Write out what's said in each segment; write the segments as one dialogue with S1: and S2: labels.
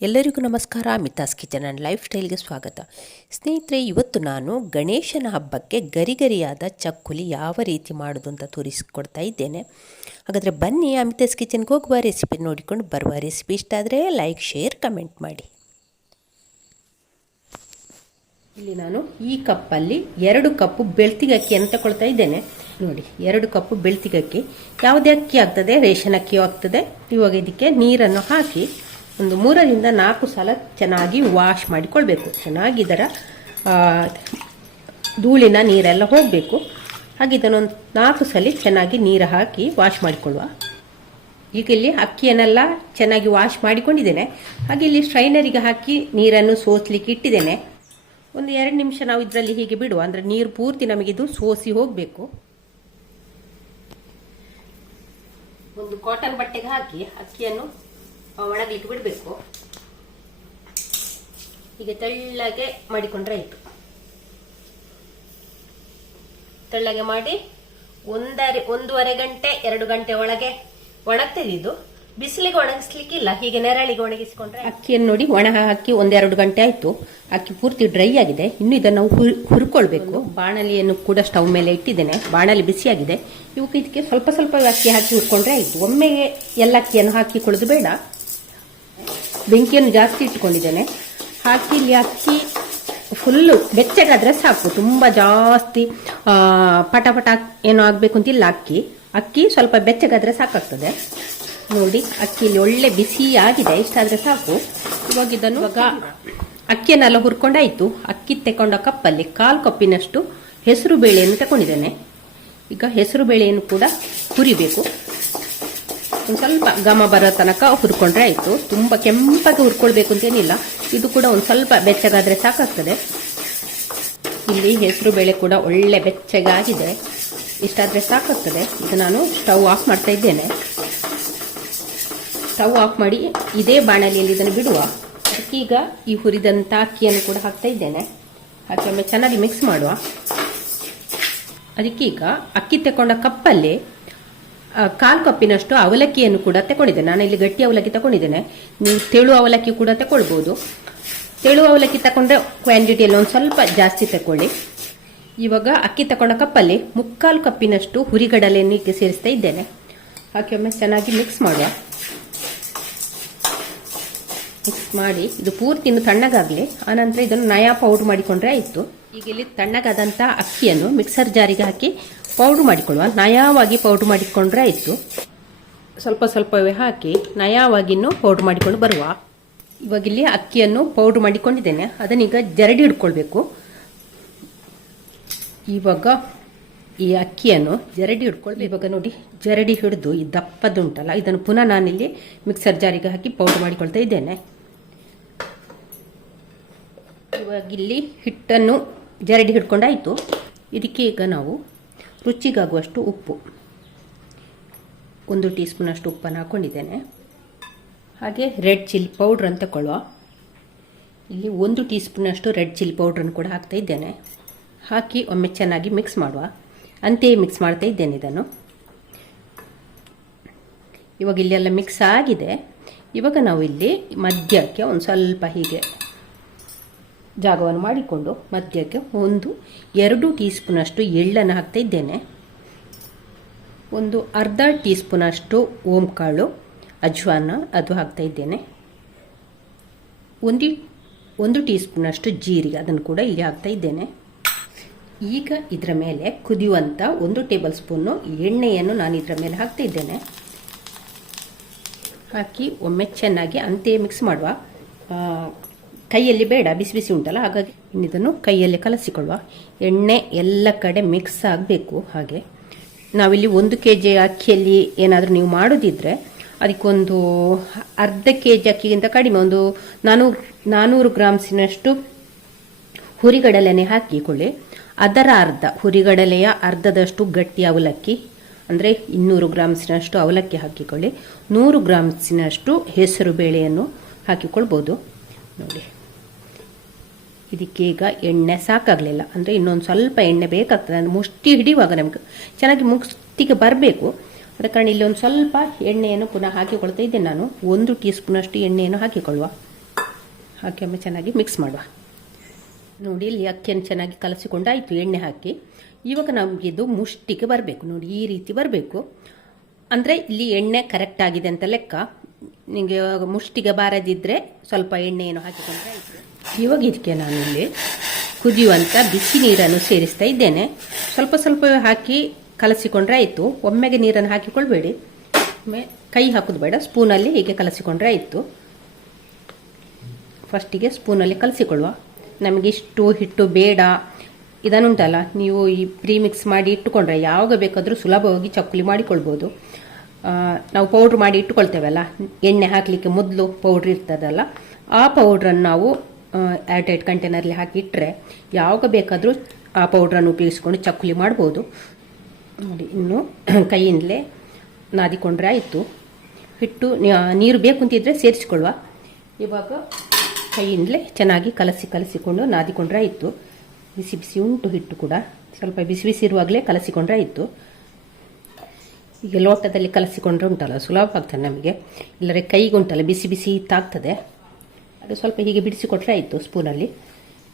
S1: ಎಲ್ಲರಿಗೂ ನಮಸ್ಕಾರ. Mita's kitchen and life ಸ್ಟೈಲ್ಗೆ ಸ್ವಾಗತ. ಸ್ನೇಹಿತರೆ, ಇವತ್ತು ನಾನು ಗಣೇಶನ ಹಬ್ಬಕ್ಕೆ ಗರಿಗರಿಯಾದ ಚಕ್ಕುಲಿ ಯಾವ ರೀತಿ ಮಾಡೋದು ಅಂತ ತೋರಿಸಿಕೊಡ್ತಾ ಇದ್ದೇನೆ. ಹಾಗಾದರೆ ಬನ್ನಿ, ಅಮಿತಾಸ್ ಕಿಚನ್ಗೆ ಹೋಗುವ ರೆಸಿಪಿ ನೋಡಿಕೊಂಡು ಬರುವ ರೆಸಿಪಿ ಇಷ್ಟ ಆದರೆ ಲೈಕ್, ಶೇರ್, ಕಮೆಂಟ್ ಮಾಡಿ. ಇಲ್ಲಿ ನಾನು ಈ ಕಪ್ಪಲ್ಲಿ ಎರಡು ಕಪ್ಪು ಬೆಳ್ತಿಗಕ್ಕಿ ಅಂತ ತಗೊಳ್ತಾ ಇದ್ದೇನೆ. ನೋಡಿ, ಎರಡು ಕಪ್ಪು ಬೆಳ್ತಿಗೆ ಅಕ್ಕಿ. ಯಾವುದೇ ಅಕ್ಕಿ ಆಗ್ತದೆ, ರೇಷನ್ ಅಕ್ಕಿಯೂ ಆಗ್ತದೆ. ಇವಾಗ ಇದಕ್ಕೆ ನೀರನ್ನು ಹಾಕಿ ಒಂದು ಮೂರರಿಂದ ನಾಲ್ಕು ಸಲ ಚೆನ್ನಾಗಿ ವಾಶ್ ಮಾಡಿಕೊಳ್ಬೇಕು. ಚೆನ್ನಾಗಿ ಇದರ ಧೂಳಿನ ನೀರೆಲ್ಲ ಹೋಗಬೇಕು. ಹಾಗೆ ಇದನ್ನೊಂದು ನಾಲ್ಕು ಸಲ ಚೆನ್ನಾಗಿ ನೀರು ಹಾಕಿ ವಾಶ್ ಮಾಡಿಕೊಳ್ಳುವ. ಈಗ ಇಲ್ಲಿ ಅಕ್ಕಿಯನ್ನೆಲ್ಲ ಚೆನ್ನಾಗಿ ವಾಶ್ ಮಾಡಿಕೊಂಡಿದ್ದೇನೆ. ಹಾಗೆ ಇಲ್ಲಿ ಸ್ಟ್ರೈನರಿಗೆ ಹಾಕಿ ನೀರನ್ನು ಸೋಸ್ಲಿಕ್ಕೆ ಇಟ್ಟಿದ್ದೇನೆ. ಒಂದು ಎರಡು ನಿಮಿಷ ನಾವು ಇದರಲ್ಲಿ ಹೀಗೆ ಬಿಡುವ. ಅಂದರೆ ನೀರು ಪೂರ್ತಿ ನಮಗಿದು ಸೋಸಿ ಹೋಗಬೇಕು. ಒಂದು ಕಾಟನ್ ಬಟ್ಟೆಗೆ ಹಾಕಿ ಅಕ್ಕಿಯನ್ನು ಒಣಗಲಿಕ್ಕೆ ಬಿಡಬೇಕು ಹೀಗೆ ತೆಳ್ಳಗೆ ಮಾಡಿಕೊಂಡ್ರೆ ಆಯಿತು. ತೆಳ್ಳಗೆ ಮಾಡಿ ಒಂದರೆ, ಒಂದೂವರೆ ಗಂಟೆ, ಎರಡು ಗಂಟೆ ಒಳಗೆ ಒಣಗ್ತದೆ ಬಿಸಿಲಿಗೆ ಒಣಗಿಸ್ಲಿಕ್ಕಿಲ್ಲ, ಹೀಗೆ ನೆರಳಿಗೆ ಒಣಗಿಸಿಕೊಂಡ್ರೆ ಅಕ್ಕಿಯನ್ನು ನೋಡಿ ಒಣ ಹಾಕಿ ಒಂದೆರಡು ಗಂಟೆ ಆಯ್ತು. ಅಕ್ಕಿ ಪೂರ್ತಿ ಡ್ರೈ ಆಗಿದೆ. ಇನ್ನು ಇದನ್ನು ಹುರ್, ಹುರ್ಕೊಳ್ಬೇಕು. ಬಾಣಲಿಯನ್ನು ಕೂಡ ಸ್ಟವ್ ಮೇಲೆ ಇಟ್ಟಿದ್ದೇನೆ. ಬಾಣಲಿ ಬಿಸಿಯಾಗಿದೆ. ಇವಕ್ಕೆ ಇದಕ್ಕೆ ಸ್ವಲ್ಪ ಸ್ವಲ್ಪ ಅಕ್ಕಿ ಹಾಕಿ ಹುರ್ಕೊಂಡ್ರೆ ಆಯ್ತು. ಒಮ್ಮೆಗೆ ಎಲ್ಲ ಅಕ್ಕಿಯನ್ನು ಹಾಕಿ ಕೊಳದು ಬೇಡ. ಬೆಂಕಿಯನ್ನು ಜಾಸ್ತಿ ಇಟ್ಕೊಂಡಿದ್ದೇನೆ ಹಾಕಿ ಇಲ್ಲಿ ಅಕ್ಕಿ ಫುಲ್ಲು ಬೆಚ್ಚಗಾದ್ರೆ ಸಾಕು. ತುಂಬ ಜಾಸ್ತಿ ಪಟ ಪಟ ಏನೋ ಆಗಬೇಕು ಅಂತಿಲ್ಲ ಅಕ್ಕಿ. ಅಕ್ಕಿ ಸ್ವಲ್ಪ ಬೆಚ್ಚಗಾದ್ರೆ ಸಾಕಾಗ್ತದೆ. ನೋಡಿ ಅಕ್ಕಿಯಲ್ಲಿ ಒಳ್ಳೆ ಬಿಸಿ ಆಗಿದೆ. ಇಷ್ಟಾದ್ರೆ ಸಾಕು. ಇವಾಗ ಇದನ್ನು ಇವಾಗ ಅಕ್ಕಿಯನ್ನೆಲ್ಲ ಹುರ್ಕೊಂಡಾಯಿತು ಅಕ್ಕಿ ತೆಕೊಂಡ ಕಪ್ಪಲ್ಲಿ ಕಾಲು ಕಪ್ಪಿನಷ್ಟು ಹೆಸರು ಬೇಳೆಯನ್ನು ತಗೊಂಡಿದ್ದೇನೆ ಈಗ ಹೆಸರು ಬೇಳೆಯನ್ನು ಕೂಡ ಹುರಿಬೇಕು. ಒಂದು ಸ್ವಲ್ಪ ಘಮ ಬರೋ ತನಕ ಹುರ್ಕೊಂಡ್ರೆ ಆಯಿತು. ತುಂಬ ಕೆಂಪಾಗಿ ಹುರ್ಕೊಳ್ಬೇಕು ಅಂತೇನಿಲ್ಲ ಇದು ಕೂಡ ಒಂದು ಸ್ವಲ್ಪ ಬೆಚ್ಚಗಾದರೆ ಸಾಕಾಗ್ತದೆ. ಇಲ್ಲಿ ಹೆಸರು ಬೇಳೆ ಕೂಡ ಒಳ್ಳೆ ಬೆಚ್ಚಗಾಗಿದೆ. ಇಷ್ಟಾದರೆ ಸಾಕಾಗ್ತದೆ. ಇದು ನಾನು ಸ್ಟವ್ ಆಫ್ ಮಾಡ್ತಾ ಇದ್ದೇನೆ. ಸ್ಟವ್ ಆಫ್ ಮಾಡಿ ಇದೇ ಬಾಣಲಿಯಲ್ಲಿ ಇದನ್ನು ಬಿಡುವ. ಅದಕ್ಕೀಗ ಈ ಹುರಿದಂಥ ಅಕ್ಕಿಯನ್ನು ಕೂಡ ಹಾಕ್ತಾ ಇದ್ದೇನೆ. ಒಮ್ಮೆ ಚೆನ್ನಾಗಿ ಮಿಕ್ಸ್ ಮಾಡುವ. ಅದಕ್ಕೀಗ ಅಕ್ಕಿ ತಗೊಂಡ ಕಪ್ಪಲ್ಲಿ ಕಾಲು ಕಪ್ಪಿನಷ್ಟು ಅವಲಕ್ಕಿಯನ್ನು ಕೂಡ ತಗೊಂಡಿದ್ದೇನೆ ನಾನು ಇಲ್ಲಿ ಗಟ್ಟಿ ಅವಲಕ್ಕಿ ತಗೊಂಡಿದ್ದೇನೆ ನೀವು ತೆಳು ಅವಲಕ್ಕಿ ಕೂಡ ತಗೊಳ್ಬೋದು ತೆಳು ಅವಲಕ್ಕಿ ತಗೊಂಡ್ರೆ ಕ್ವಾಂಟಿಟಿಯಲ್ಲಿ ಒಂದು ಸ್ವಲ್ಪ ಜಾಸ್ತಿ ತಗೊಳ್ಳಿ ಇವಾಗ ಅಕ್ಕಿ ತಗೊಂಡ ಕಪ್ಪಲ್ಲಿ ಮುಕ್ಕಾಲು ಕಪ್ಪಿನಷ್ಟು ಹುರಿಗಡಲೆಯನ್ನು ಇದಕ್ಕೆ ಸೇರಿಸ್ತಾ ಇದ್ದೇನೆ. ಹಾಕಿ ಒಮ್ಮೆ ಚೆನ್ನಾಗಿ ಮಿಕ್ಸ್ ಮಾಡುವ ಮಿಕ್ಸ್ ಮಾಡಿ, ಇದು ಪೂರ್ತಿ ತಣ್ಣಗಾಗಲಿ. ಆನಂತರ ಇದನ್ನು ನಯಾ ಪೌಡ್ರ್ ಮಾಡಿಕೊಂಡ್ರೆ ಆಯಿತು. ಈಗ ಇಲ್ಲಿ ತಣ್ಣಗಾದಂಥ ಅಕ್ಕಿಯನ್ನು ಮಿಕ್ಸರ್ ಜಾರಿಗೆ ಹಾಕಿ ಪೌಡ್ರ್ ಮಾಡಿಕೊಳ್ಳುವ, ನಯವಾಗಿ ಪೌಡ್ರ್ ಮಾಡಿಕೊಂಡ್ರೆ ಆಯಿತು. ಸ್ವಲ್ಪ ಸ್ವಲ್ಪವೇ ಹಾಕಿ ನಯವಾಗಿನೂ ಪೌಡ್ರ್ ಮಾಡಿಕೊಂಡು ಬರುವ. ಇವಾಗಿಲ್ಲಿ ಅಕ್ಕಿಯನ್ನು ಪೌಡ್ರ್ ಮಾಡಿಕೊಂಡಿದ್ದೇನೆ. ಅದನ್ನೀಗ ಜರಡಿ ಹಿಡ್ಕೊಳ್ಬೇಕು ಇವಾಗ ಈ ಅಕ್ಕಿಯನ್ನು ಜರಡಿ ಹಿಡ್ಕೊಳ್ಳಿ ಇವಾಗ ನೋಡಿ, ಜರಡಿ ಹಿಡಿದು ಈ ದಪ್ಪದುಂಟಲ್ಲ ಇದನ್ನು ಪುನಃ ನಾನಿಲ್ಲಿ ಮಿಕ್ಸರ್ ಜಾರಿಗೆ ಹಾಕಿ ಪೌಡ್ರ್ ಮಾಡಿಕೊಳ್ತಾ ಇದ್ದೇನೆ. ಇವಾಗ ಇಲ್ಲಿ ಹಿಟ್ಟನ್ನು ಜರಡಿ ಹಿಡ್ಕೊಂಡಾಯಿತು ಇದಕ್ಕೆ ಈಗ ನಾವು ರುಚಿಗಾಗುವಷ್ಟು ಉಪ್ಪು. ಒಂದು ಟೀ ಸ್ಪೂನಷ್ಟು ಉಪ್ಪನ್ನು ಹಾಕ್ಕೊಂಡಿದ್ದೇನೆ. ಹಾಗೆ ರೆಡ್ ಚಿಲ್ಲಿ ಪೌಡ್ರ್ ಅಂತ ತಗೊಳ್ಳುವ ಇಲ್ಲಿ ಒಂದು ಟೀ ಸ್ಪೂನಷ್ಟು ರೆಡ್ ಚಿಲ್ಲಿ ಪೌಡ್ರನ್ನು ಕೂಡ ಹಾಕ್ತಾ ಇದ್ದೇನೆ. ಹಾಕಿ ಒಮ್ಮೆ ಚೆನ್ನಾಗಿ ಮಿಕ್ಸ್ ಮಾಡುವ. ಅಂತೆಯೇ ಮಿಕ್ಸ್ ಮಾಡ್ತಾ ಇದ್ದೇನೆ ಇದನ್ನು. ಇವಾಗ ಇಲ್ಲೆಲ್ಲ ಮಿಕ್ಸ್ ಆಗಿದೆ. ಇವಾಗ ನಾವು ಇಲ್ಲಿ ಮಧ್ಯಕ್ಕೆ ಒಂದು ಸ್ವಲ್ಪ ಹೀಗೆ ಜಾಗವನ್ನು ಮಾಡಿಕೊಂಡು ಮಧ್ಯಕ್ಕೆ ಒಂದು, ಎರಡು ಟೀ ಸ್ಪೂನಷ್ಟು ಎಳ್ಳನ್ನು ಹಾಕ್ತಾ ಇದ್ದೇನೆ ಒಂದು ಅರ್ಧ ಟೀ ಸ್ಪೂನಷ್ಟು ಓಂಕಾಳು, ಅಜ್ವಾನ ಅದು ಹಾಕ್ತಾ ಇದ್ದೇನೆ ಒಂದು ಒಂದು ಟೀ ಸ್ಪೂನಷ್ಟು ಜೀರಿಗೆ ಅದನ್ನು ಕೂಡ ಇಲ್ಲಿ ಹಾಕ್ತಾ ಇದ್ದೇನೆ ಈಗ ಇದರ ಮೇಲೆ ಕುದಿಯುವಂಥ ಒಂದು ಟೇಬಲ್ ಸ್ಪೂನು ಎಣ್ಣೆಯನ್ನು ನಾನು ಇದರ ಮೇಲೆ ಹಾಕ್ತಾ ಇದ್ದೇನೆ ಹಾಕಿ ಒಮ್ಮೆ ಚೆನ್ನಾಗಿ ಅಂತೆಯೇ ಮಿಕ್ಸ್ ಮಾಡುವ. ಕೈಯಲ್ಲಿ ಬೇಡ ಬಿಸಿ ಬಿಸಿ ಉಂಟಲ್ಲ? ಹಾಗಾಗಿ ಇದನ್ನು ಕೈಯಲ್ಲಿ ಕಲಸಿಕೊಳ್ಳುವ. ಎಣ್ಣೆ ಎಲ್ಲ ಕಡೆ ಮಿಕ್ಸ್ ಆಗಬೇಕು ಹಾಗೆ. ನಾವಿಲ್ಲಿ ಒಂದು ಕೆ ಜಿ ಅಕ್ಕಿಯಲ್ಲಿ ಏನಾದರೂ ನೀವು ಮಾಡೋದಿದ್ರೆ ಅದಕ್ಕೊಂದು ಅರ್ಧ ಕೆ ಜಿ ಅಕ್ಕಿಗಿಂತ ಕಡಿಮೆ, ಒಂದು ನಾನೂರು ನಾನ್ನೂರು ಗ್ರಾಮ್ಸಿನಷ್ಟು ಹುರಿಗಡಲೆನೆ ಹಾಕಿಕೊಳ್ಳಿ. ಅದರ ಅರ್ಧ, ಹುರಿಗಡಲೆಯ ಅರ್ಧದಷ್ಟು ಗಟ್ಟಿ ಅವಲಕ್ಕಿ, ಅಂದರೆ ಇನ್ನೂರು ಗ್ರಾಮ್ಸಿನಷ್ಟು ಅವಲಕ್ಕಿ ಹಾಕಿಕೊಳ್ಳಿ. ನೂರು ಗ್ರಾಮ್ಸಿನಷ್ಟು ಹೆಸರು ಬೇಳೆಯನ್ನು ಹಾಕಿಕೊಳ್ಬೋದು. ನೋಡಿ. ಇದಕ್ಕೆ ಈಗ ಎಣ್ಣೆ ಸಾಕಾಗಲಿಲ್ಲ. ಅಂದರೆ ಇನ್ನೊಂದು ಸ್ವಲ್ಪ ಎಣ್ಣೆ ಬೇಕಾಗ್ತದೆ. ಅಂದರೆ ಮುಷ್ಟಿ ಹಿಡಿಯುವಾಗ ನಮಗೆ ಚೆನ್ನಾಗಿ ಮುಷ್ಟಿಗೆ ಬರಬೇಕು. ಅದ ಕಾರಣ ಇಲ್ಲಿ ಒಂದು ಸ್ವಲ್ಪ ಎಣ್ಣೆಯನ್ನು ಪುನಃ ಹಾಕಿಕೊಳ್ತಾ ಇದ್ದೇನೆ ನಾನು. ಒಂದು ಟೀ ಸ್ಪೂನಷ್ಟು ಎಣ್ಣೆಯನ್ನು ಹಾಕಿಕೊಳ್ಳುವ. ಹಾಕಿ ಚೆನ್ನಾಗಿ ಮಿಕ್ಸ್ ಮಾಡುವ. ನೋಡಿ, ಇಲ್ಲಿ ಅಕ್ಕಿಯನ್ನು ಚೆನ್ನಾಗಿ ಕಲಸಿಕೊಂಡಾಯಿತು ಎಣ್ಣೆ ಹಾಕಿ. ಇವಾಗ ನಮಗೆ ಇದು ಮುಷ್ಟಿಗೆ ಬರಬೇಕು. ನೋಡಿ, ಈ ರೀತಿ ಬರಬೇಕು. ಅಂದರೆ ಇಲ್ಲಿ ಎಣ್ಣೆ ಕರೆಕ್ಟ್ ಆಗಿದೆ ಅಂತ ಲೆಕ್ಕ. ನಿಮಗೆ ಮುಷ್ಟಿಗೆ ಬಾರದಿದ್ದರೆ ಸ್ವಲ್ಪ ಎಣ್ಣೆಯನ್ನು ಹಾಕಿಕೊಂಡ್ರೆ ಆಯಿತು. ಇವಾಗ ಇದಕ್ಕೆ ನಾನು ಇಲ್ಲಿ ಕುದಿಯುವಂಥ ಬಿಸಿ ನೀರನ್ನು ಸೇರಿಸ್ತಾ ಇದ್ದೇನೆ. ಸ್ವಲ್ಪ ಸ್ವಲ್ಪ ಹಾಕಿ ಕಲಸಿಕೊಂಡ್ರೆ ಆಯಿತು. ಒಮ್ಮೆಗೆ ನೀರನ್ನು ಹಾಕಿಕೊಳ್ಬೇಡಿ. ಕೈ ಹಾಕೋದು ಬೇಡ. ಸ್ಪೂನಲ್ಲಿ ಹೀಗೆ ಕಲಸಿಕೊಂಡ್ರೆ ಆಯಿತು. ಫಸ್ಟಿಗೆ ಸ್ಪೂನಲ್ಲಿ ಕಲಸಿಕೊಳ್ಳುವ. ನಮಗೆ ಇಷ್ಟು ಹಿಟ್ಟು ಬೇಡ. ಇದನ್ನುಂಟಲ್ಲ, ನೀವು ಈ ಪ್ರೀಮಿಕ್ಸ್ ಮಾಡಿ ಇಟ್ಟುಕೊಂಡ್ರೆ ಯಾವಾಗ ಬೇಕಾದರೂ ಸುಲಭವಾಗಿ ಚಕ್ಕುಲಿ ಮಾಡಿಕೊಳ್ಬೋದು. ನಾವು ಪೌಡ್ರ್ ಮಾಡಿ ಇಟ್ಟುಕೊಳ್ತೇವಲ್ಲ, ಎಣ್ಣೆ ಹಾಕಲಿಕ್ಕೆ ಮೊದಲು ಪೌಡ್ರ್ ಇರ್ತದಲ್ಲ, ಆ ಪೌಡ್ರನ್ನು ನಾವು ಏರ್ಟೈಟ್ ಕಂಟೈನರ್ಲಿ ಹಾಕಿಟ್ಟರೆ ಯಾವಾಗ ಬೇಕಾದರೂ ಆ ಪೌಡ್ರನ್ನು ಉಪಯೋಗಿಸ್ಕೊಂಡು ಚಕ್ಕುಲಿ ಮಾಡ್ಬೋದು. ನೋಡಿ, ಇನ್ನು ಕೈಯಿಂದಲೇ ನಾದಿಕೊಂಡ್ರೆ ಆಯಿತು. ಹಿಟ್ಟು ನೀರು ಬೇಕು ಅಂತಿದ್ರೆ ಸೇರಿಸಿಕೊಳ್ಳುವ. ಇವಾಗ ಕೈಯಿಂದಲೇ ಚೆನ್ನಾಗಿ ಕಲಸಿ ಕಲಸಿಕೊಂಡು ನಾದಿಕೊಂಡ್ರೆ ಆಯಿತು. ಬಿಸಿ ಬಿಸಿ ಉಂಟು ಹಿಟ್ಟು ಕೂಡ. ಸ್ವಲ್ಪ ಬಿಸಿ ಬಿಸಿ ಇರುವಾಗಲೇ ಕಲಸಿಕೊಂಡ್ರೆ ಆಯಿತು. ಈಗ ಲೋಟದಲ್ಲಿ ಕಲಸಿಕೊಂಡ್ರೆ ಉಂಟಲ್ಲ, ಸುಲಭ ಆಗ್ತದೆ ನಮಗೆ. ಇಲ್ಲರೆ ಕೈಗೆ ಉಂಟಲ್ಲ, ಬಿಸಿ ಬಿಸಿ ತಾಗ್ತದೆ ಅದು ಸ್ವಲ್ಪ ಹೀಗೆ ಬಿಡಿಸಿಕೊಟ್ರೆ ಆಯಿತು ಸ್ಪೂನಲ್ಲಿ.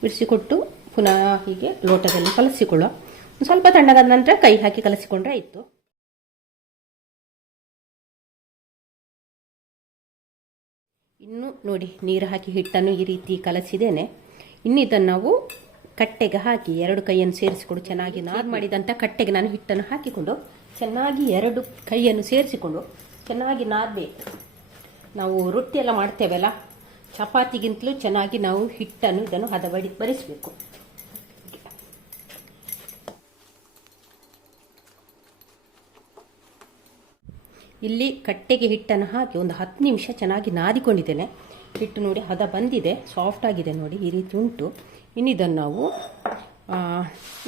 S1: ಬಿಡಿಸಿಕೊಟ್ಟು ಪುನಃ ಹೀಗೆ ಲೋಟದಲ್ಲಿ ಕಲಸಿಕೊಳ್ಳುವ. ಸ್ವಲ್ಪ ತಣ್ಣಗಾದ ನಂತರ ಕೈ ಹಾಕಿ ಕಲಸಿಕೊಂಡ್ರೆ ಆಯಿತು. ಇನ್ನು ನೋಡಿ ನೀರು ಹಾಕಿ ಹಿಟ್ಟನ್ನು ಈ ರೀತಿ ಕಲಸಿದ್ದೇನೆ. ಇನ್ನು ಇದನ್ನು ನಾವು ಕಟ್ಟೆಗೆ ಹಾಕಿ ಎರಡು ಕೈಯನ್ನು ಸೇರಿಸಿಕೊಂಡು ಚೆನ್ನಾಗಿ ನಾರು ಮಾಡಿದಂಥ ಕಟ್ಟೆಗೆ ನಾನು ಹಿಟ್ಟನ್ನು ಹಾಕಿಕೊಂಡು ಚೆನ್ನಾಗಿ ಎರಡು ಕೈಯನ್ನು ಸೇರಿಸಿಕೊಂಡು ಚೆನ್ನಾಗಿ ನಾದಬೇಕು ನಾವು ರೊಟ್ಟಿ ಎಲ್ಲ ಮಾಡ್ತೇವಲ್ಲ ಚಪಾತಿಗಿಂತಲೂ ಚೆನ್ನಾಗಿ ನಾವು ಹಿಟ್ಟನ್ನು ಇದನ್ನು ಹದಬಡಿ ಬರಿಸಬೇಕು. ಇಲ್ಲಿ ಕಟ್ಟೆಗೆ ಹಿಟ್ಟನ್ನು ಹಾಕಿ ಒಂದು ಹತ್ತು ನಿಮಿಷ ಚೆನ್ನಾಗಿ ನಾದಿಕೊಂಡಿದ್ದೇನೆ. ಹಿಟ್ಟು ನೋಡಿ ಹದ ಬಂದಿದೆ, ಸಾಫ್ಟ್ ಆಗಿದೆ ನೋಡಿ, ಈ ರೀತಿ ಉಂಟು. ಇನ್ನಿದನ್ನು ನಾವು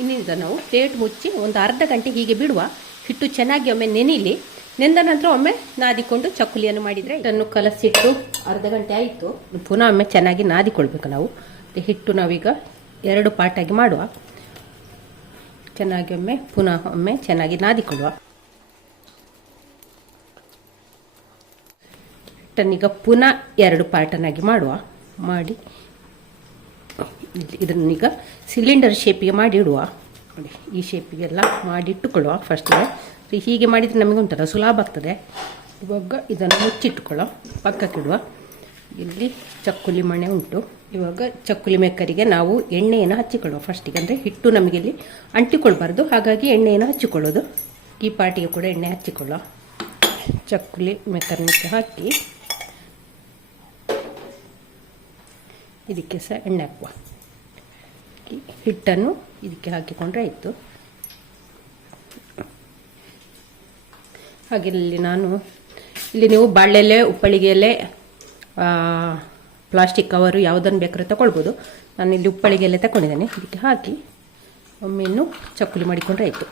S1: ಇನ್ನಿದನ್ನು ನಾವು ಪ್ಲೇಟ್ ಮುಚ್ಚಿ ಒಂದು ಅರ್ಧ ಗಂಟೆ ಹೀಗೆ ಬಿಡುವ. ಹಿಟ್ಟು ಚೆನ್ನಾಗಿ ಒಮ್ಮೆ ನೆನಿಲಿ. ನೆಂದ ನಂತರ ಒಮ್ಮೆ ನಾದಿಕೊಂಡು ಚಕ್ಕುಲಿಯನ್ನು ಮಾಡಿದರೆ ಇದನ್ನು ಕಲಸಿಟ್ಟು ಅರ್ಧ ಗಂಟೆ ಆಯಿತು. ಪುನಃ ಒಮ್ಮೆ ಚೆನ್ನಾಗಿ ನಾದಿಕೊಳ್ಬೇಕು ನಾವು. ಹಿಟ್ಟು ನಾವೀಗ ಎರಡು ಪಾರ್ಟಾಗಿ ಮಾಡುವ. ಚೆನ್ನಾಗಿ ಒಮ್ಮೆ, ಪುನಃ ಒಮ್ಮೆ ಚೆನ್ನಾಗಿ ನಾದಿಕೊಳ್ಳುವ. ಹಿಟ್ಟನ್ನೀಗ ಪುನಃ ಎರಡು ಪಾರ್ಟನ್ನಾಗಿ ಮಾಡುವ. ಮಾಡಿ ಇದನ್ನೀಗ ಸಿಲಿಂಡರ್ ಶೇಪಿಗೆ ಮಾಡಿ ಇಡುವ. ನೋಡಿ, ಈ ಶೇಪಿಗೆಲ್ಲ ಮಾಡಿಟ್ಟುಕೊಳ್ಳುವ ಫಸ್ಟಿಗೆ ಹೀಗೆ ಮಾಡಿದರೆ ನಮಗೆ ಒಂಥರ ಸುಲಭ ಆಗ್ತದೆ. ಇವಾಗ ಇದನ್ನು ಮುಚ್ಚಿಟ್ಟುಕೊಳ್ಳೋ ಪಕ್ಕಕ್ಕಿಡುವ ಇಲ್ಲಿ ಚಕ್ಕುಲಿ ಮಣೆ ಉಂಟು. ಇವಾಗ ಚಕ್ಕುಲಿ ಮೇಕರಿಗೆ ನಾವು ಎಣ್ಣೆಯನ್ನು ಹಚ್ಚಿಕೊಳ್ಳುವ ಫಸ್ಟಿಗೆ ಅಂದರೆ ಹಿಟ್ಟು ನಮಗೆ ಇಲ್ಲಿ ಅಂಟಿಕೊಳ್ಬಾರ್ದು. ಹಾಗಾಗಿ ಎಣ್ಣೆಯನ್ನು ಹಚ್ಚಿಕೊಳ್ಳೋದು. ಈ ಪಾಟಿಗೆ ಕೂಡ ಎಣ್ಣೆ ಹಚ್ಚಿಕೊಳ್ಳೋ ಚಕ್ಕುಲಿ ಮೆಕ್ಕರ್ನಿಕ್ಕೆ ಹಾಕಿ. ಇದಕ್ಕೆ ಸಹ ಎಣ್ಣೆ ಹಾಕುವ. ಈ ಹಿಟ್ಟನ್ನು ಇದಕ್ಕೆ ಹಾಕಿಕೊಂಡ್ರೆ ಆಯಿತು. ಹಾಗೆ ಇಲ್ಲಿ ನಾನು, ಇಲ್ಲಿ ನೀವು ಬಾಳೆಲೆ, ಉಪ್ಪಳಿಗೆಲೆ ಪ್ಲಾಸ್ಟಿಕ್ ಕವರು ಯಾವುದನ್ನು ಬೇಕಾದ್ರೂ ತಗೊಳ್ಬೋದು. ನಾನು ಇಲ್ಲಿ ಉಪ್ಪಳಿಗೆಲೆ ತಗೊಂಡಿದ್ದೇನೆ. ಇದಕ್ಕೆ ಹಾಕಿ ಒಮ್ಮೆ ಇನ್ನು ಚಕ್ಕುಲಿ ಮಾಡಿಕೊಂಡ್ರೆ ಆಯಿತು.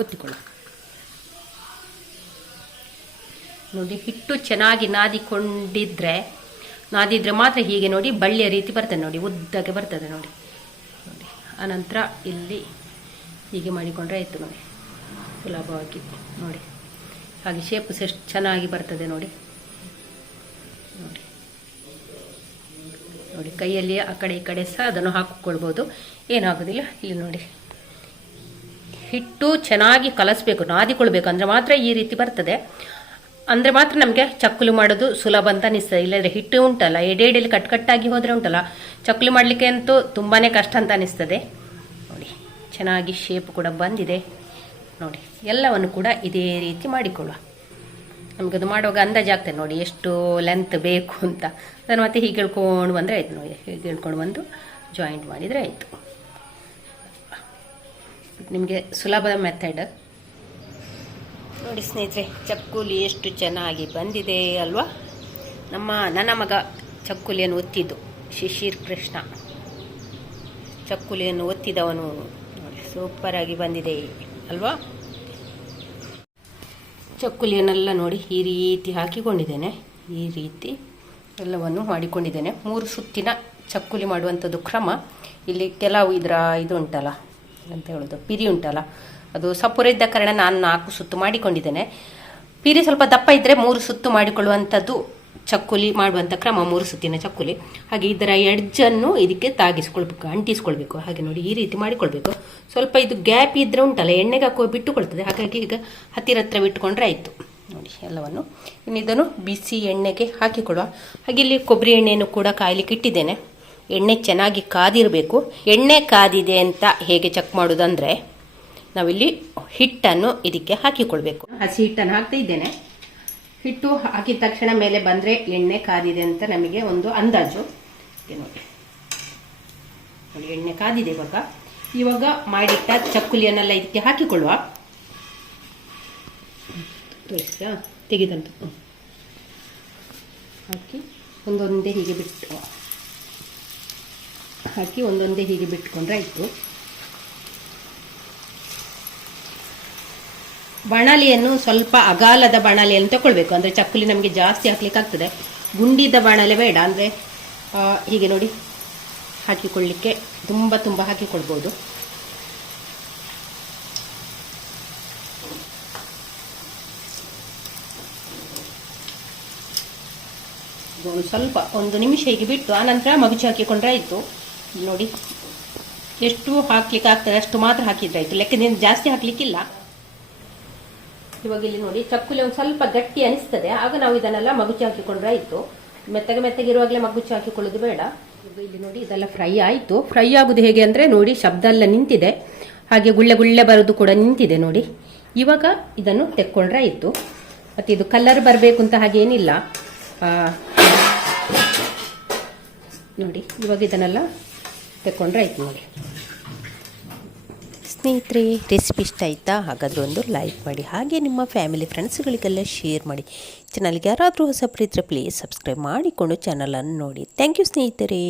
S1: ಒತ್ತಿಕೊಳ್ಳು ನೋಡಿ, ಹಿಟ್ಟು ಚೆನ್ನಾಗಿ ನಾದಿಕೊಂಡಿದ್ರೆ, ನಾದಿದ್ರೆ ಮಾತ್ರ ಹೀಗೆ ನೋಡಿ, ಬಳ್ಳಿಯ ರೀತಿ ಬರ್ತದೆ ನೋಡಿ, ಉದ್ದಕ್ಕೆ ಬರ್ತದೆ ನೋಡಿ. ಆನಂತರ ಇಲ್ಲಿ ಹೀಗೆ ಮಾಡಿಕೊಂಡ್ರೆ ಆಯಿತು ನೋಡಿ ಸುಲಭವಾಗಿ. ನೋಡಿ. ಹಾಗೆ ಶೇಪ್ ಸಹ ಚೆನ್ನಾಗಿ ಬರ್ತದೆ ನೋಡಿ. ನೋಡಿ. ನೋಡಿ ಕೈಯಲ್ಲಿ ಆ ಕಡೆ ಈ ಕಡೆ ಸಹ ಅದನ್ನು ಹಾಕಿಕೊಳ್ಬೋದು. ಏನಾಗೋದಿಲ್ಲ, ಇಲ್ಲಿ ನೋಡಿ. ಹಿಟ್ಟು ಚೆನ್ನಾಗಿ ಕಲಸಬೇಕು, ನಾದಿಕೊಳ್ಬೇಕು, ಅಂದರೆ ಮಾತ್ರ ಈ ರೀತಿ ಬರ್ತದೆ. ಅಂದರೆ ಮಾತ್ರ ನಮಗೆ ಚಕ್ಕುಲು ಮಾಡೋದು ಸುಲಭ ಅಂತ ಅನಿಸ್ತದೆ. ಇಲ್ಲದ್ರೆ ಹಿಟ್ಟು ಉಂಟಲ್ಲ ಎಡೆ ಎಡೆಯಲ್ಲಿ ಕಟ್ ಕಟ್ಟಾಗಿ ಹೋದರೆ ಉಂಟಲ್ಲ, ಚಕ್ಕುಲು ಮಾಡಲಿಕ್ಕೆ ಅಂತೂ ತುಂಬಾ ಕಷ್ಟ ಅಂತ ಅನಿಸ್ತದೆ. ನೋಡಿ, ಚೆನ್ನಾಗಿ ಶೇಪ್ ಕೂಡ ಬಂದಿದೆ. ನೋಡಿ, ಎಲ್ಲವನ್ನು ಕೂಡ ಇದೇ ರೀತಿ ಮಾಡಿಕೊಳ್ಳುವ. ನಮಗೆ ಅದು ಮಾಡುವಾಗ ಅಂದಾಜಾಗ್ತದೆ ನೋಡಿ ಎಷ್ಟು ಲೆಂತ್ ಬೇಕು ಅಂತ. ಅದನ್ನು ಮತ್ತೆ ಹೀಗೆ ಹೇಳ್ಕೊಂಡು ಬಂದರೆ ಆಯಿತು, ನೋಡಿ, ಹೀಗೆ ಹೇಳ್ಕೊಂಡು ಬಂದು ಜಾಯಿಂಟ್ ಮಾಡಿದರೆ ಆಯಿತು. ನಿಮಗೆ ಸುಲಭದ ಮೆಥಡ್ ನೋಡಿ ಸ್ನೇಹಿತರೆ, ಚಕ್ಕುಲಿ ಎಷ್ಟು ಚೆನ್ನಾಗಿ ಬಂದಿದೆ ಅಲ್ವಾ? ನಮ್ಮ ನನ್ನ ಮಗ ಚಕ್ಕುಲಿಯನ್ನು ಒತ್ತಿದ್ದು, ಶಿಶಿರ್ ಕೃಷ್ಣ. ಚಕ್ಕುಲಿಯನ್ನು ಒತ್ತಿದವನು ಸೂಪರಾಗಿ ಬಂದಿದೆ ಅಲ್ವಾ? ಚಕ್ಕುಲಿಯನ್ನೆಲ್ಲ ನೋಡಿ ಈ ರೀತಿ ಹಾಕಿಕೊಂಡಿದ್ದೇನೆ, ಈ ರೀತಿ ಎಲ್ಲವನ್ನು ಮಾಡಿಕೊಂಡಿದ್ದೇನೆ. ಮೂರು ಸುತ್ತಿನ ಚಕ್ಕುಲಿ ಮಾಡುವಂಥದ್ದು ಕ್ರಮ, ಇಲ್ಲಿ ಕೆಲವು ಇದರ ಇದು ಉಂಟಲ್ಲ, ಅಂತ ಹೇಳೋದು, ಪಿರಿ ಉಂಟಲ್ಲ ಅದು ಸಪುರ ಇದ್ದ ಕಾರಣ ನಾನು ನಾಲ್ಕು ಸುತ್ತು ಮಾಡಿಕೊಂಡಿದ್ದೇನೆ. ಪೀರಿ ಸ್ವಲ್ಪ ದಪ್ಪ ಇದ್ದರೆ ಮೂರು ಸುತ್ತು ಮಾಡಿಕೊಳ್ಳುವಂಥದ್ದು ಚಕ್ಕುಲಿ ಮಾಡುವಂಥ ಕ್ರಮ, ಮೂರು ಸುತ್ತಿನ ಚಕ್ಕುಲಿ. ಹಾಗೆ ಇದರ ಎಡ್ಜನ್ನು ಇದಕ್ಕೆ ತಾಗಿಸ್ಕೊಳ್ಬೇಕು, ಅಂಟಿಸ್ಕೊಳ್ಬೇಕು. ಹಾಗೆ ನೋಡಿ, ಈ ರೀತಿ ಮಾಡಿಕೊಳ್ಬೇಕು. ಸ್ವಲ್ಪ ಇದು ಗ್ಯಾಪ್ ಇದ್ರೆ ಉಂಟಲ್ಲ, ಎಣ್ಣೆಗೆ ಹಾಕುವ ಬಿಟ್ಟುಕೊಳ್ತದೆ. ಹಾಗಾಗಿ ಈಗ ಹತ್ತಿರ ಹತ್ರ ಬಿಟ್ಟುಕೊಂಡ್ರೆ ಆಯಿತು. ನೋಡಿ, ಎಲ್ಲವನ್ನು. ಇನ್ನು ಇದನ್ನು ಬಿಸಿ ಎಣ್ಣೆಗೆ ಹಾಕಿಕೊಡುವ. ಹಾಗೆ ಇಲ್ಲಿ ಕೊಬ್ಬರಿ ಎಣ್ಣೆಯನ್ನು ಕೂಡ ಕಾಯ್ಲಿಕ್ಕೆ ಇಟ್ಟಿದ್ದೇನೆ. ಎಣ್ಣೆ ಚೆನ್ನಾಗಿ ಕಾದಿರಬೇಕು. ಎಣ್ಣೆ ಕಾದಿದೆ ಅಂತ ಹೇಗೆ ಚೆಕ್ ಮಾಡೋದಂದ್ರೆ ನಾವಿಲ್ಲಿ ಹಿಟ್ಟನ್ನು ಇದಕ್ಕೆ ಹಾಕಿಕೊಳ್ಬೇಕು. ಹಸಿ ಹಿಟ್ಟನ್ನು ಹಾಕ್ತಾ ಇದ್ದೇನೆ. ಹಿಟ್ಟು ಹಾಕಿದ ತಕ್ಷಣ ಮೇಲೆ ಬಂದರೆ ಎಣ್ಣೆ ಕಾದಿದೆ ಅಂತ ನಮಗೆ ಒಂದು ಅಂದಾಜು. ನೋಡಿ. ಎಣ್ಣೆ ಕಾದಿದೆ ಇವಾಗ. ಇವಾಗ ಮಾಡಿಟ್ಟ ಚಕ್ಕುಲಿಯನ್ನೆಲ್ಲ ಇದಕ್ಕೆ ಹಾಕಿಕೊಳ್ಳುವ. ತೋರಿಸ್ತಾ ತೆಗೆದಂತ. ಹಾಕಿ ಒಂದೊಂದೇ ಹೀಗೆ ಬಿಟ್ಟು ಹಾಕಿ ಒಂದೊಂದೇ ಹೀಗೆ ಬಿಟ್ಕೊಂಡ್ರೆ ಆಯಿತು. ಬಾಣಲಿಯನ್ನು ಸ್ವಲ್ಪ ಅಗಾಲದ ಬಾಣಲಿಯನ್ನು ತಗೊಳ್ಬೇಕು ಅಂದರೆ ಚಕ್ಕುಲಿ ನಮಗೆ ಜಾಸ್ತಿ ಹಾಕ್ಲಿಕ್ಕೆ ಆಗ್ತದೆ. ಗುಂಡಿದ ಬಾಣಲೆ ಬೇಡ. ಅಂದರೆ ಹೀಗೆ ನೋಡಿ. ಹಾಕಿಕೊಳ್ಳಿಕ್ಕೆ ತುಂಬ ತುಂಬ ಹಾಕಿಕೊಳ್ಬೋದು ಸ್ವಲ್ಪ, ಒಂದು ನಿಮಿಷ ಹೀಗೆ ಬಿಟ್ಟು, ಆನಂತರ ಮಗುಚಿ ಹಾಕಿಕೊಂಡ್ರೆ ಆಯಿತು. ನೋಡಿ. ಎಷ್ಟು ಹಾಕ್ಲಿಕ್ಕೆ ಆಗ್ತದೆ, ಅಷ್ಟು ಮಾತ್ರ ಹಾಕಿದ್ರೆ ಆಯಿತು. ಲೆಕ್ಕದಿಂದ ಜಾಸ್ತಿ ಹಾಕ್ಲಿಕ್ಕಿಲ್ಲ. ಇವಾಗ ಇಲ್ಲಿ ನೋಡಿ, ಚಕ್ಕುಲಿ ಒಂದು ಸ್ವಲ್ಪ ಗಟ್ಟಿ ಅನಿಸ್ತದೆ. ಆಗ ನಾವು ಇದನ್ನೆಲ್ಲ ಮಗುಚಿ ಹಾಕಿಕೊಂಡ್ರೆ ಆಯಿತು. ಮೆತ್ತಗೆ ಇರುವಾಗಲೇ ಮಗುಚಿ ಹಾಕಿಕೊಳ್ಳೋದು ಬೇಡ. ಇಲ್ಲಿ ನೋಡಿ, ಇದೆಲ್ಲ ಫ್ರೈ ಆಯಿತು. ಫ್ರೈ ಆಗೋದು ಹೇಗೆ ಅಂದರೆ ನೋಡಿ ಶಬ್ದ ಎಲ್ಲ ನಿಂತಿದೆ. ಹಾಗೆ ಗುಳ್ಳೆ ಗುಳ್ಳೆ ಬರೋದು ಕೂಡ ನಿಂತಿದೆ ನೋಡಿ. ಇವಾಗ ಇದನ್ನು ತೆಕ್ಕೊಂಡ್ರೆ ಆಯಿತು. ಮತ್ತು ಇದು ಕಲರ್ ಬರಬೇಕು ಅಂತ ಹಾಗೇನಿಲ್ಲ ನೋಡಿ, ಇವಾಗ ಇದನ್ನೆಲ್ಲ ತೆಕ್ಕೊಂಡ್ರೆ ಆಯಿತು ನೋಡಿ.
S2: ಸ್ನೇಹಿತರೆ, ರೆಸಿಪಿ ಇಷ್ಟ ಆಯಿತಾ? ಹಾಗಾದರೆ ಒಂದು ಲೈಕ್ ಮಾಡಿ, ಹಾಗೆ ನಿಮ್ಮ ಫ್ಯಾಮಿಲಿ ಫ್ರೆಂಡ್ಸ್ಗಳಿಗೆಲ್ಲ ಶೇರ್ ಮಾಡಿ. ಚಾನಲ್ಗೆ ಯಾರಾದರೂ ಹೊಸ ಪ್ರೀತಿದ್ರೆ ಪ್ಲೀಸ್ ಸಬ್ಸ್ಕ್ರೈಬ್ ಮಾಡಿಕೊಂಡು ಚಾನಲನ್ನು ನೋಡಿ. ಥ್ಯಾಂಕ್ ಯು ಸ್ನೇಹಿತರೆ.